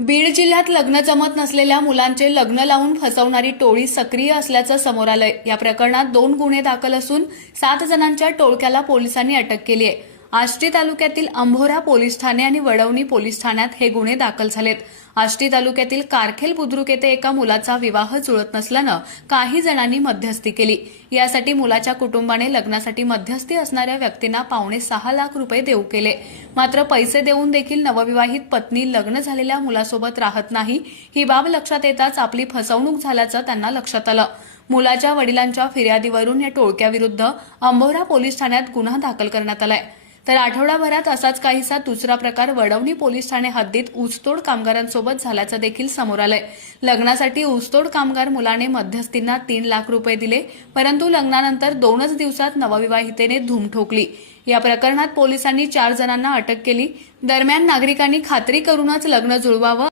बीड जिल्ह्यात लग्न जमत नसलेल्या मुलांचे लग्न लावून फसवणारी टोळी सक्रिय असल्याचं समोर आलंय। या प्रकरणात 2 गुन्हे दाखल असून 7 जणांच्या टोळक्याला पोलिसांनी अटक केली आहे। आष्टी तालुक्यातील अंभोरा पोलीस ठाणे आणि वडवणी पोलीस ठाण्यात हे गुन्हे दाखल झालेत। आष्टी तालुक्यातील कारखेल बुद्रुक येथे एका मुलाचा विवाह जुळत नसल्यानं काही जणांनी मध्यस्थी केली। यासाठी मुलाच्या कुटुंबाने लग्नासाठी मध्यस्थी असणाऱ्या व्यक्तींना 5.5 लाख रुपये देऊ केले। मात्र पैसे देऊन देखील नवविवाहित पत्नी लग्न झालेल्या मुलासोबत राहत नाही, ही बाब लक्षात येताच आपली फसवणूक झाल्याचं त्यांना लक्षात आलं। मुलाच्या वडिलांच्या फिर्यादीवरून या टोळक्याविरुद्ध अंभोरा पोलीस ठाण्यात गुन्हा दाखल करण्यात आलाय। तर आठवडाभरात असाच काहीसा दुसरा प्रकार वडवणी पोलीस ठाणे हद्दीत ऊसतोड कामगारांसोबत झाल्याचं देखील समोर आलंय। लग्नासाठी ऊसतोड कामगार मुलाने मध्यस्थींना 3 लाख रुपये दिले, परंतु लग्नानंतर 2च दिवसात नवविवाहितेने धूम ठोकली। या प्रकरणात पोलिसांनी 4 जणांना अटक केली। दरम्यान नागरिकांनी खात्री करूनच लग्न जुळवावं